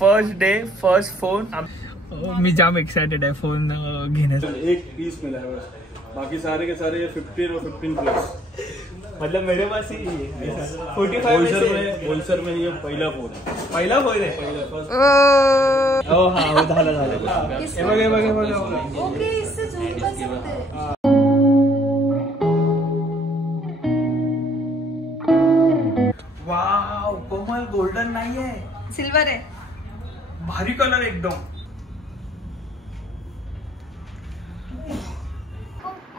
First day first phone. मी जाम excited आहे फोन घेण्यासाठी. एक पीस मिला है बस, बाकी सारे के सारे 15 और 15 प्लस. मतलब मेरे पास ही 45 होलसेल में ये पहला फोन है. पहिला फोन आहे. हो हा झालं हे बघा. ओके इससे जूम कर सकते हैं. वाव कोमल गोल्डन नाही आहे, सिल्वर आहे. भारी कलर एकदम.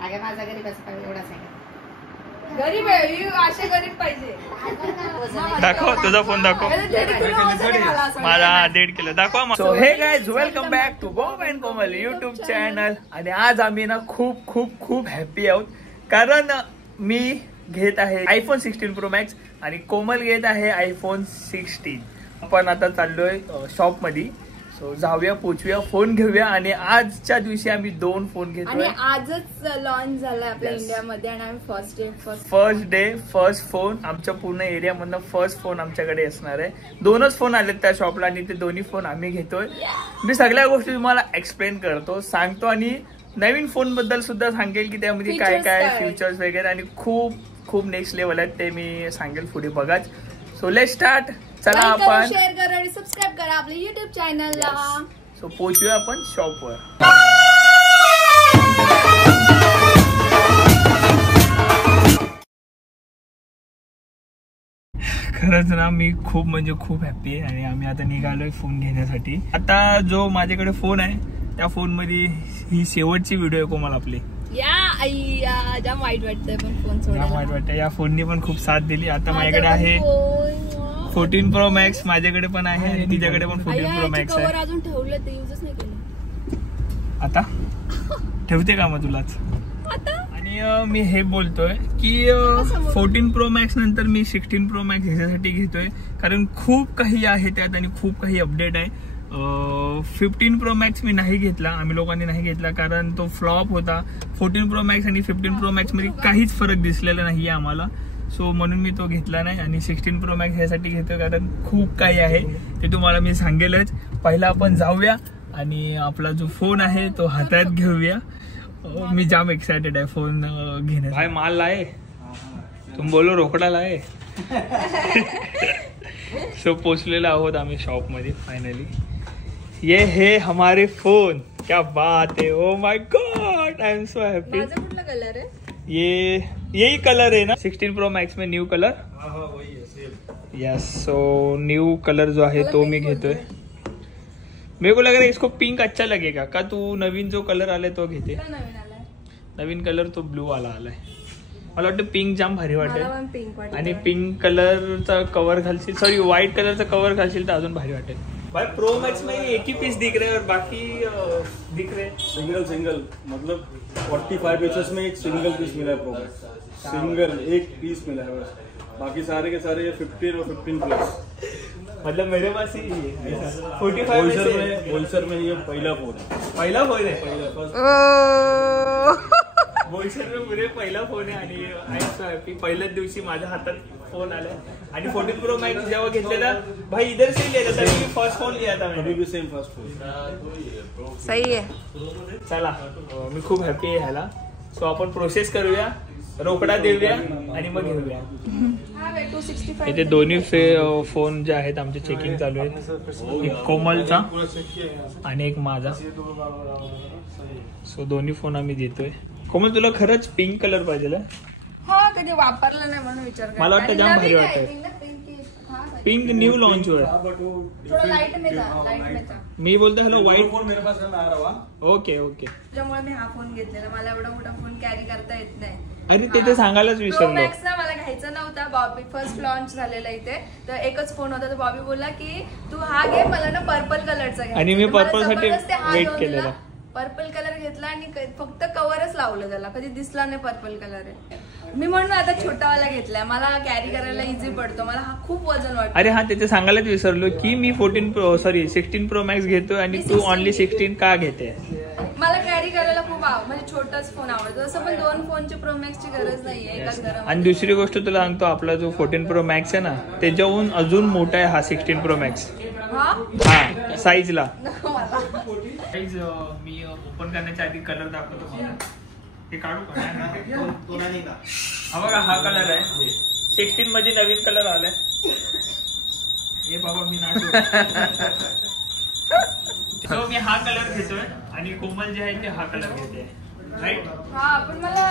अगे माझा गरीब असं एवढाच आहे. गरीब आहे असे गरीब पाहिजे. दाखव तुझा फोन दाखव. माझा 1.5 किलो दाखवा. So hey guys welcome back to Bob and Komal YouTube channel. आणि आज आम्ही ना खूप खूप खूप हॅपी आहोत, कारण मी घेत आहे आयफोन 16 प्रो मॅक्स आणि कोमल घेत आहे आयफोन 16. आपण आता चाललोय शॉप मध्ये. सो जाऊया पोचूया फोन घेऊया. आणि आजच्या दिवशी आम्ही 2 फोन घेतोय. आणि आजच लॉन्च झालाय आपल्या इंडियामध्ये आणि आम्ही फर्स्ट डे फर्स्ट फोन. आमच्या पूर्ण एरिया मधनं फर्स्ट फोन आमच्याकडे असणार आहे. 2च फोन आलेत त्या शॉपला आणि ते दोन्ही फोन आम्ही घेतोय. मी सगळ्या गोष्टी तुम्हाला एक्सप्लेन करतो, सांगतो आणि नवीन फोन बद्दल सुद्धा सांगेल की त्यामध्ये काय काय फीचर्स वगैरे आणि खूप खूप नेक्स्ट लेवल आहेत ते मी सांगेल पुढे बघाच. So let's start. चला आपण शेअर करा आणि सबस्क्राईब करा आपल्या युट्यूब चॅनलला. सो पोहोचूया आपण शॉपवर. खरंच ना मी खूप म्हणजे खूप हॅपी आहे. आणि आम्ही आता निघालोय फोन घेण्यासाठी. आता जो माझ्याकडे फोन आहे त्या फोन मध्ये ही शेवटची व्हिडिओ आहे कोमल आपली. जाम वाईट वाटतंय पण फोन सोडायला. जाम वाईट वाटतंय. या फोननी पण खूप साथ दिली. आता माझ्याकडे आहे 14 प्रो मॅक्स माझ्याकडे पण आहे आणि तिच्याकडे पण 14 प्रो मॅक्स आहे. अजून ठेवलं ते युजच नाही केलं. आता ठेवते का मग तुलाच. आणि मी हे बोलतोय की 14 प्रो मॅक्स नंतर मी 16 प्रो मॅक्स ह्याच्यासाठी घेतोय कारण खूप काही आहे त्यात आणि खूप काही अपडेट आहे. 15 प्रो मॅक्स मी नाही घेतला, आम्ही लोकांनी नाही घेतला कारण तो फ्लॉप होता. 14 प्रो मॅक्स आणि 15 प्रो मॅक्स मध्ये काहीच फरक दिसलेला नाहीये आम्हाला. सो म्हणून मी तो घेतला नाही. आणि 16 प्रो मॅक्स ह्यासाठी घेतोय कारण खूप काही आहे ते तुम्हाला मी सांगेलच. पहिला आपण जाऊया आणि आपला जो फोन आहे तो हातात घेऊया. मी जाम एक्साइटेड आहे फोन घेण्यासाठी. भाई माल लाए तुम बोलो रोकडा लाए. सो पोचलेलो आहोत आम्ही शॉप मध्ये फायनली. ये है हमारे फोन. क्या बात है. Oh my God I am so happy. माझा कुठला कलर आहे. ये यही कलर है ना 16 प्रो मैक्स में new colour. Yes. So new colour जो है तो मी घेतोय. मेरे को लग रहा है इसको पिंक अच्छा लगेगा का. तू नवीन जो कलर आलाय तो घेते. नवीन कलर तो ब्लू वाला आलाय. मला वाटतं पिंक जाम भारी वाटेल. आणि पिंक कलरचा कवर घालशील, सॉरी व्हाइट कलरचा कवर घालशील तर अजून भारी वाटेल. भाई प्रो मैक्स में एक ही पीस दिख रहे हैं और बाकी दिख रहे सिंगल मतलब 45 पीसेस में एक सिंगल पीस मिला है प्रो मैक्स. सिंगल एक पीस मिला है बस, बाकी सारे के सारे 15 और 15 प्लस. मतलब मेरे पास ही 45 होलसेल में ये पहला फोन है. पहिला फोन आहे. होलसेल में मुझे पहिला फोन आहे. आणि आय एम सो हॅपी. पहिल्याच दिवशी माझ्या हातात फोन आलाय. आणि 14 प्रो मॅक्स जेव्हा घेतलेला भाई इधर से लिया था मी फर्स्ट फोन लिया था. अभी भी सेम फर्स्ट फोन. सही आहे. चला मी खूप हॅपी आहे ह्याला. सो आपण प्रोसेस करूया, रोकडा देऊया आणि मग घेऊया. इथे दोन्ही फोन जे आहेत आमचे चेकिंग चालू आहे. एक कोमलचा आणि एक माझा. सो दोन्ही फोन आम्ही देतोय. कोमल तुला खरंच पिंक कलर पाहिजे. हा कधी वापरला नाही म्हणून विचार करते. मला वाटतं जाम भारी वाटतंय. पिंक न्यू लॉन्च हुआ है. थोड़ा लाइट में था. मी बोलतो हॅलो व्हाइट फोन मेरे पास में आ रहा है. Okay okay. त्यामुळे मी हा फोन घेतलेला. मला एवढा मोठा फोन कॅरी करता येत नाही. अरे ते सांगायलाच प्रो विसरलो. मॅक्स ना मला घ्यायचा नव्हता. बॉबी फर्स्ट लॉन्च झालेला इथे तर एकच फोन होता. तर बॉबी बोलला की तू हा घे, मला ना पर्पल कलरचा घ्यायचा. आणि मी पर्पल साठी वेट केलेला. पर्पल कलर घेतला आणि फक्त कव्हरच लावलं त्याला. कधी दिसला नाही पर्पल कलर आहे. मी म्हणून आता छोटावाला घेतलाय. मला कॅरी करायला इझी पडतो. मला हा खूप वजन वाटतं. अरे हा त्याचे सांगायलाच विसरलो की मी 16 प्रो मॅक्स घेतोय आणि तू ओनली 16 का घेते. मला कॅरी करायला खूप म्हणजे छोटाच फोन आवडतो. असं पण 2 फोनची प्रो मॅक्सची गरज नाहीये एकाच घरामध्ये. आणि दुसरी गोष्ट तुला सांगतो, आपला जो 14 प्रो मॅक्स आहे ना त्याच्याहून अजून मोठा आहे हा 16 प्रो मॅक्स. हा साईजला नको मला. साईज मी ओपन करण्याच्या आधी कलर दाखवतो तुम्हाला. हे काढू का? हा बघा, हा कलर आहे 16 मध्ये नवीन कलर आलाय. हे बाबा मी नाही सो मी हा कलर घेतोय आणि कोमल जे आहे ते हा कलर घेते, राईट? हा, पण मला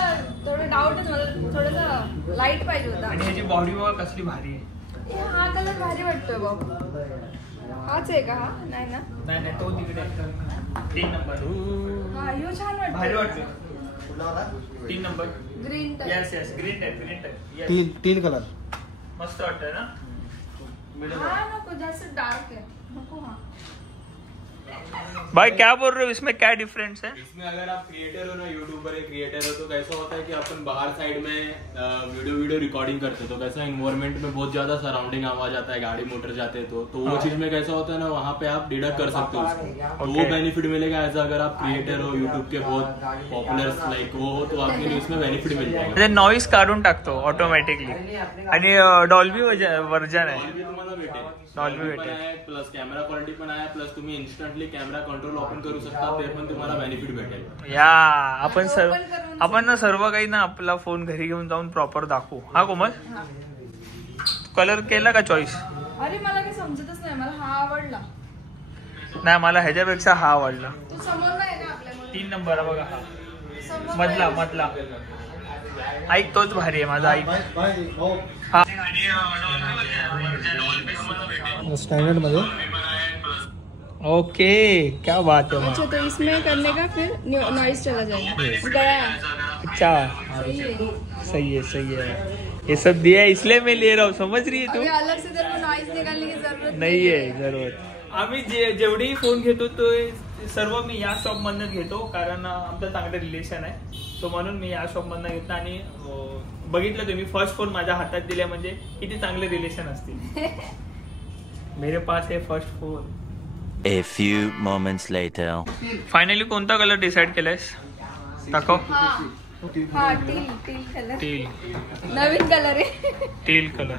थोडं डाऊट आहे, मला थोडंसं लाईट पाहिजे होता. आणि ह्याची बॉडी बघा कसली भारी आहे. हा कलर भारी वाटतोय बाबा. हाच आहे का? हा नाही ना. नाही तो तिकडे 3 नंबर. हा ह्यो छान वाटतो. भारी वाटतोय 3 number. Green yes green type. Teal colour मस्त वाटतंय ना. हा नको, जास्त डार्क आहे नको. हा भाई क्या बोल रहे हो, इसमें क्या डिफरेंस है? इसमें अगर आप क्रिएटर हो ना, यूट्यूबर है, क्रिएटर हो, तो कैसा होता है कि अपन बाहर साइड में वीडियो रिकॉर्डिंग करते तो कैसा इन्वायरमेंट में बहुत ज्यादा सराउंडिंग आवाज आता है, गाड़ी मोटर जाते हैं तो वो चीज में कैसा होता है ना, वहाँ पे आप डिडक्ट कर सकते हो उसको, तो वो बेनिफिट मिलेगा. एज अगर आप क्रिएटर हो, यूट्यूब के बहुत पॉपुलर लाइक वो हो, तो आपके लिए इसमें बेनिफिट मिल जाएगा. नॉइस काढून टाकतो ऑटोमॅटिकली आणि डॉल्बी वर्जन आहे. तुम्हाला भेटेल, डॉल्बी भेटेल प्लस कॅमेरा क्वालिटी पण आहे, प्लस तुम्ही इन्स्टंटली कॅमेरा कंट्रोल ओपन करू शकता, ते पण तुम्हाला बेनिफिट भेटेल. या आपण ना सर्व काही ना आपला फोन घरी घेऊन जाऊन प्रॉपर दाखवू. हा कोमल, कलर केला का चॉईस? अरे मला काही समजतच नाही, मला हा आवडला. नाही, मला ह्याच्यापेक्षा हा आवडला. तू समोर नाही ना आपल्यामुळे. 3 नंबर आहे बघा, हा समोर मधला ऐक, तोच भारी आहे माझा. ऐक हा स्टैंडर्ड मध्ये. ओके, क्या बात है. अच्छा, तो इसमें करने का फिर नॉइस चला जाएगा. गया. अच्छा, सही है. ये सब दिया है इसलिए मैं ले रहा हूँ, समझ रही है तू? अभी अलग से तेरे को नॉइस निकालने की जरूरत नाही आहे जरूरत. आम्ही जेवढेही फोन घेतो तो सर्व मी या शॉप मधून घेतो, कारण आमचं चांगलं रिलेशन आहे. सो म्हणून मी या शॉप मधून घेतला. आणि बघितलं तुम्ही, फर्स्ट फोन माझ्या हातात दिल्या म्हणजे किती चांगले रिलेशन असतील. मेरे पास है first phone. A few moments later. Finally कोणता कलर डिसाइड केलायस? दाखव. हा टील कलर. टील नवीन कलर आहे. Teal colour.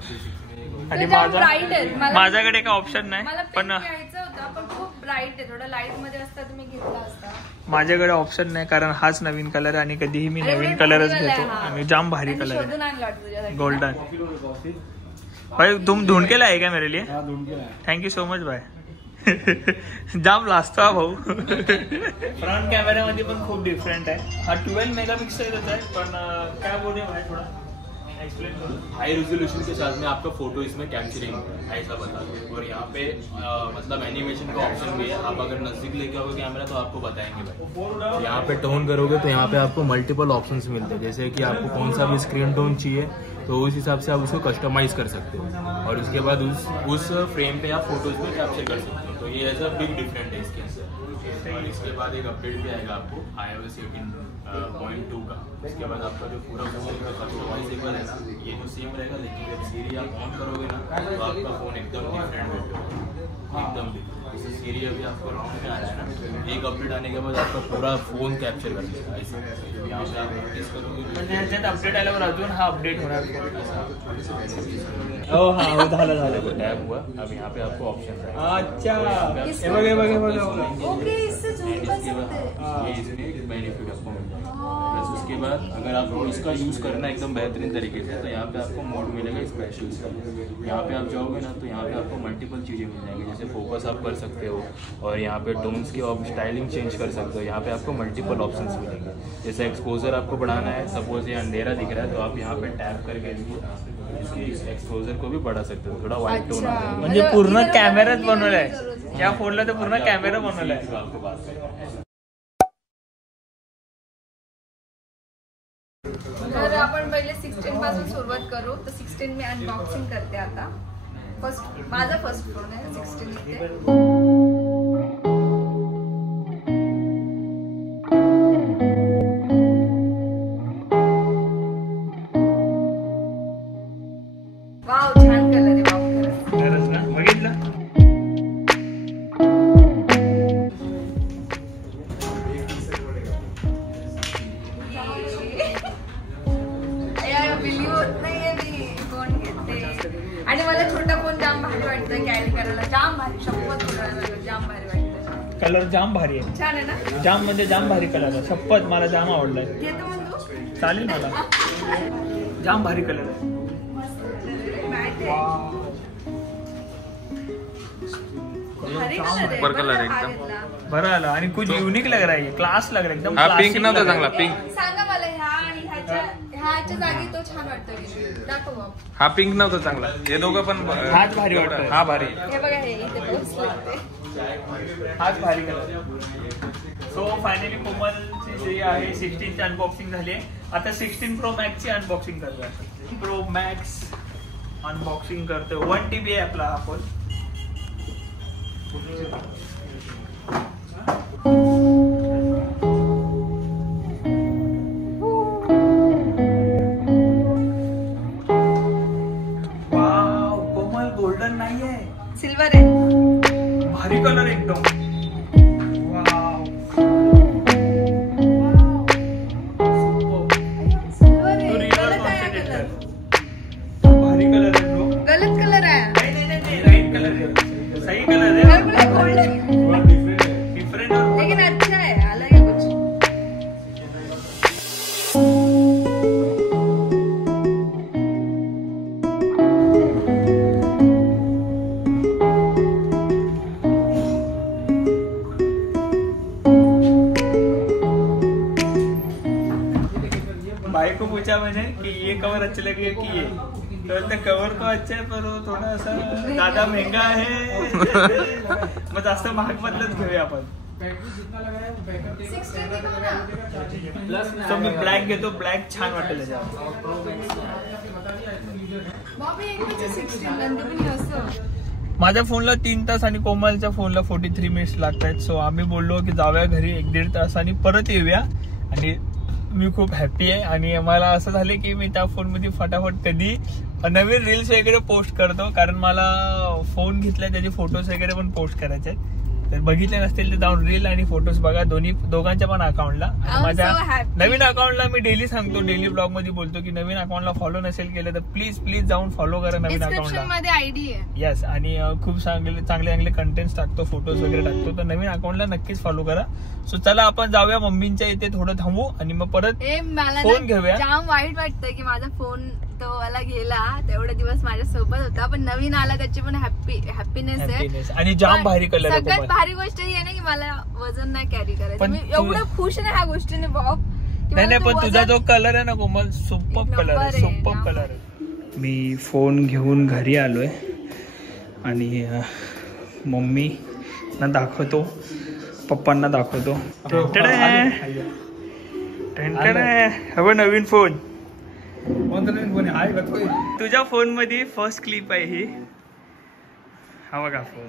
आणि ब्राईट आहे. माझ्याकडे काय ऑप्शन नाही, पण घ्यायचं होतं, पण खूप ब्राईट आहे. थोडं लाईट मध्ये असता तुम्ही घेतला असता. माझ्याकडे ऑप्शन नाही, कारण हाच नवीन कलर आहे आणि कधीही मी नवीन कलरच घेतो. आणि जाम भारी कलर आहे, गोल्डन. भाई तुम ढूंढ के लाए क्या मेरे लिए? थँक्यू सो मच भाई. जाम लाजतो हा भाऊ. फ्रंट कॅमेऱ्यामध्ये पण खूप डिफरंट आहे. हा 12 मेगापिक्सल आहे, पण काय बोलूया भाई, थोडा एक्सप्लेन करो. हाई रेजोल्यूशन के साथ में आपका फोटो इसमें कैप्चरिंग ऐसा बता दो. और यहाँ पे मतलब एनिमेशन का ऑप्शन भी है. आप अगर नजदीक लेके आओगे कैमरा तो आपको बताएंगे भाई. यहाँ पे टोन करोगे तो यहाँ पे आपको मल्टीपल ऑप्शंस मिलते हैं, जैसे कि आपको कौन सा भी स्क्रीन टोन चाहिए तो उस हिसाब से आप उसको कस्टमाइज कर सकते हो, और उसके बाद उस फ्रेम पे आप फोटोज में कैप्चर कर सकते हो. तो ये ऐसा बिग डिफरेंट है इसके अंदर. और इसके बाद एक अपडेट भी आएगा आपको iOS 18.2 का. उसके बाद आपका जो पूरा फोन का कस्टमाइजेबल है ना, ये तो सेम रहेगा, लेकिन जब सीरी आप ऑन करोगे ना तो आपका फोन एकदम डिफरेंट होगा, एकदम डिफरेंट. जैसे सीरी अभी आपको राउंड में आया है ना, एक अपडेट आने के बाद आपका पूरा फोन कैप्चर कर लेगा ऐसे. यहाँ पे आप नोटिस करोगे अपडेट आल्यावर अजून हा अपडेट होणार. हो हा झालं टैब हुआ. अब यहाँ पे आपको ऑप्शन है. अच्छा, ओके, इससे जूम कर सकते हैं. ये इसमें एक बेनिफिट आपको मिलता है. बस उसके बाद अगर आपको इसका यूज करना है एकदम बेहतरीन तरीके से, तो यहाँ पे आपको मोड मिलेगा स्पेशल का. यहाँ पे आप जाओगे ना तो यहाँ पे आपको मल्टीपल चीजें मिल जाएंगी, जैसे फोकस आप कर सकते हो, और यहाँ पे टोन्स की स्टाइलिंग चेंज कर सकते हो. यहाँ पे आपको मल्टीपल ऑप्शंस मिलेंगे. जैसे एक्सपोजर आपको बढ़ाना है, सपोज ये अंधेरा दिख रहा है तो आप यहाँ पे टैप करके इसकी एक्सपोजर को भी बढ़ा सकते हो, थोड़ा व्हाइट टोन आता है. म्हणजे पूर्ण कॅमेराच बनवलाय या फोनला, तर पूर्ण कॅमेरा बनवलाय. आपको बात करें. तर आपण पहिले 16 पासून सुरुवात करू. तर 16 मी अनबॉक्सिंग करते आता. माझा फर्स्ट फोन आहे 16 मध्ये. वाव, छान कलर आहे. खरंच ना, बघितलं. बिलीव्ह होत नाहीये मी फोन घेते. आणि मला छोटा फोन जाम भारी वाटतं कॅरी करायला, जाम भारी. शपथ बोलायला कलर जाम भारी आहे. छान आहे ना. जाम म्हणजे जाम भारी कलर आहे. शपथ मला जाम आवडलाय. घेतो मग तू. चालेल मला. जाम भारी कलर आहे. सुपर कलर आहे एकदम. बरं आलं आणि कुछ युनिक लग रहा है. क्लास लग रहा है एकदम. हा पिंक नव्हता चांगला. पिंक सांगा मला ह्या आणि ह्याच्या जागी तो छान वाटतो. दाखव. हा पिंक नव्हता चांगला. हे दोघं पण हाच भारी वाटतो. हा भारी. हे बघा हे इथे पोस्ट लागते. हाच भारी कलर. सो फायनली कोमलची जी आहे 16 ची अनबॉक्सिंग झाली आहे. आता 16 प्रो मॅक्स ची अनबॉक्सिंग करतोय. प्रो मॅक्स अनबॉक्सिंग करतोय. 1 TB आहे आपला हा फोन. कोमल गोल्डन नाही आहे. सिल्वर आहे. भारी कलर एकदम. भाई को पूछा मैंने कि ये कवर अच्छा लगे कि ये, तो कवर तो अच्छा है पर वो थोड़ा सा ज्यादा महंगा है. मग जास्त महाग बदलत घेऊया आपण. सो मी ब्लॅक घेतो. ब्लॅक छान वाटेल माझ्या फोनला 3 तास आणि कोमलच्या फोनला 43 मिनिट्स लागतात. सो आम्ही बोललो की जाऊया घरी 1-1.5 तास आणि परत येऊया. आणि मी खूप हॅप्पी आहे. आणि मला असं झालं की मी त्या फोनमध्ये फटाफट कधी नवीन रील्स वगैरे पोस्ट करतो. कारण मला फोन घेतलाय त्याचे फोटोज वगैरे पण पोस्ट करायचे आहेत. तर बघितले नसतील तर जाऊन रील आणि फोटोज बघा दोघांच्या पण अकाउंटला. माझ्या नवीन अकाउंटला मी डेली सांगतो, डेली ब्लॉग मध्ये बोलतो की नवीन अकाउंटला फॉलो नसेल केलं तर प्लीज जाऊन फॉलो करा नवीन अकाउंटला. येस. आणि खूप चांगले कंटेंट टाकतो, फोटोज वगैरे टाकतो. तर नवीन अकाउंटला नक्कीच फॉलो करा. सो चला आपण जाऊया मम्मींच्या इथे थोडं थांबू आणि मग परत फोन घेऊया. जाम वाईट वाटतंय की माझा फोन तो मला गेला. तेवढे दिवस माझ्या सोबत होता पण नवीन आला त्याची पण हॅपीनेस आहे. आणि जाम भारी कलर. सगळ्यात भारी गोष्ट ही आहे ना की मला वजन नाही कॅरी करायचं. मी एवढं खुश आहे ह्या गोष्टीने भाऊ. नाही पण तुझा जो कलर आहे ना कोमल, सुपर कलर आहे. सुपर कलर आहे. मी फोन घेऊन घरी आलोय आणि मम्मी ना दाखवतो, पप्पांना दाखवतो. हवं नवीन फोन. तुझ्या फोन मध्ये फर्स्ट क्लिप आहे ही. हा बघा फोन.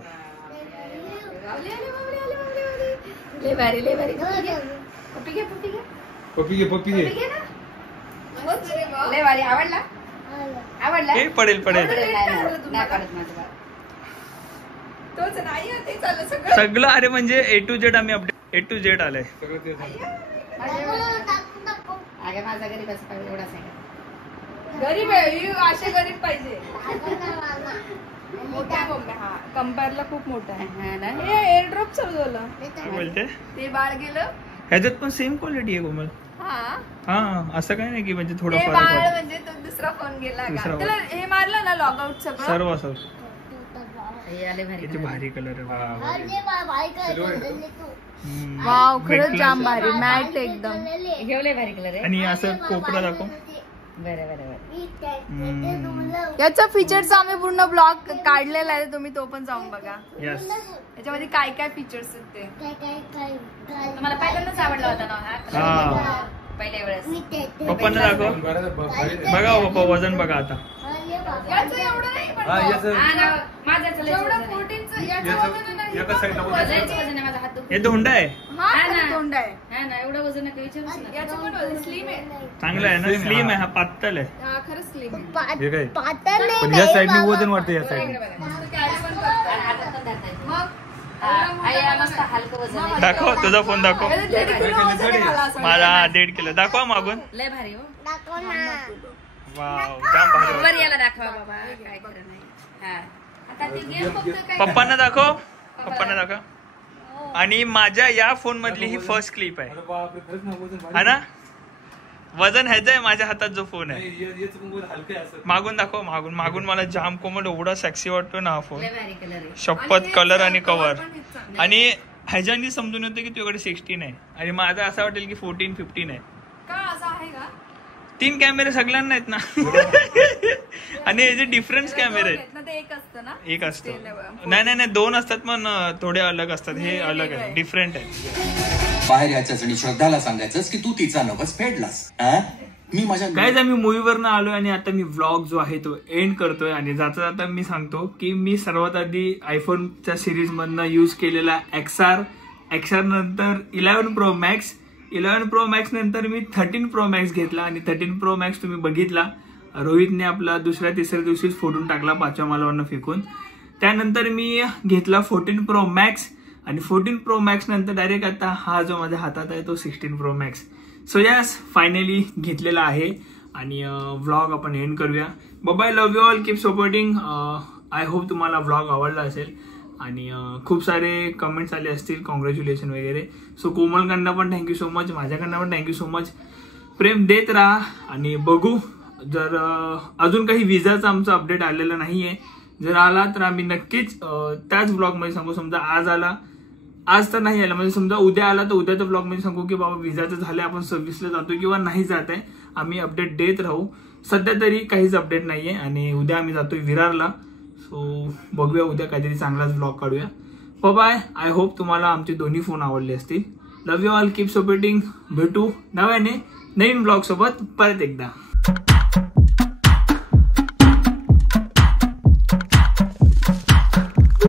पडेल सगळं. अरे म्हणजे A to Z आम्ही अपडेट A to Z आलंय. गरीब आहे असे गरीब पाहिजे. मोठा हा कंपेअरला खूप मोठा आहे. एअरड्रॉप चालवलं बोलते ते बाळ गेलं. ह्याच्यात पण सेम क्वालिटी आहे कोमल. हा असं काय नाही की म्हणजे थोडं बाळ म्हणजे तो दुसरा फोन गेला. त्याला हे मारलं ना लॉग आउट सगळं सर्व. किती भारी कलर आहे. वाव खरंच जाम भारी. मॅट एकदम घेवले भारी कलर आहे. आणि असं कोपरा दाखव. याचा फीचरचा आम्ही पूर्ण ब्लॉग काढलेला आहे. तुम्ही तो पण जाऊन बघा. याच्यामध्ये काय काय फीचर्स आहेत ते. तुम्हाला पहिल्यांदाच आवडला होता ना हा पहिल्या वेळेस. पप्पांना दाखव. बघा पप्पा वजन बघा आता. हे धोंडा आहे. चांगलं आहे ना. स्लिम आहे. हा पातळ आहे. पण या साईडने वजन वाटतं. या साईडने दाखव. तुझा फोन दाखव. माझा 1.5 किलो दाखवा मागून. लय भारी. वाव जाम भारी. याला दाखवा बाबा काय खरं नाही. पप्पांना दाखव. पप्पांना दाखव. आणि माझ्या या फोन मधली ही फर्स्ट क्लिप आहे. अरे बापरे, खरंच ना वजन भारी हा ना, वजन ह्याचं आहे माझ्या हातात जो फोन आहे. आहे. याचं पण वजन हलकं आहे असं. मागून दाखव, मागून मागून मला जाम कोमल एवढा सेक्सी वाटतो ना हा फोन. लय भारी कलर आहे. शपथ कलर आणि कव्हर. पण हेच चांगलं. आणि ह्याच्यानी समजून येते की तुझ्याकडे 16 आहे आणि माझं असं वाटेल की 14, 15 आहे. का असं आहे का? 3 कॅमेरे सगळ्यांना आहेत ना. आणि हे जे डिफरन्स कॅमेरे आहेत ना ते एक असतं ना. एक असतो. नाही नाही नाही 2 असतात पण थोडे अलग असतात. हे अलग आहे, डिफरंट आहे. बाहेर यायचंच आणि श्रद्धाला सांगायचंच की तू तिचा नवस फेडलास. मी माझ्या काय आम्ही मूवीवरनं आलोय आणि आता मी व्लॉग जो आहे तो एंड करतोय. आणि जाता जाता मी सांगतो की मी सर्वात आधी आयफोनच्या सिरीज मधनं यूज केलेला XR नंतर 11 Pro Max, 11 Pro Max नंतर मी 13 Pro Max घेतला आणि 13 Pro Max तुम्ही बघितला, रोहितने आपला दुसऱ्या तिसऱ्या दिवशीच फोडून टाकला 5व्या मालावरनं फेकून. त्यानंतर मी घेतला 14 Pro Max आणि 14 Pro Max नंतर डायरेक्ट आता हा जो माझ्या हातात आहे तो 16 Pro Max. So yes, finally घेतलेला आहे आणि व्लॉग आपण एंड करूया. Bye, love you all, keep supporting. I hope तुम्हाला व्लॉग आवडला असेल आणि खूप सारे कमेंट्स आले असतील, कॉंग्रॅच्युलेशन वगैरे. सो कोमलकडनं पण थँक्यू सो मच, माझ्याकडनं पण थँक्यू सो मच. प्रेम देत राहा आणि बघू जर अजून काही विजाचा आमचा अपडेट आलेला नाहीये. जर आला तर आम्ही नक्कीच त्याच ब्लॉगमध्ये सांगू. समजा आज आला, आज तर नाही आला, म्हणजे समजा उद्या आला तर उद्याच्या ब्लॉग मध्ये सांगू की बाबा विजाचं झालं, आपण 26ला जातो किंवा नाही जात आहे. आम्ही अपडेट देत राहू. सध्या तरी काहीच अपडेट नाहीये आणि उद्या आम्ही जातोय विरारला. सो बघूया, उद्या काहीतरी चांगलाच ब्लॉग काढूया. बाय, आय होप तुम्हाला आमचे दोन्ही फोन आवडले असतील. Love you all, keep supporting. भेटू नव्याने नवीन ब्लॉग सोबत परत एकदा.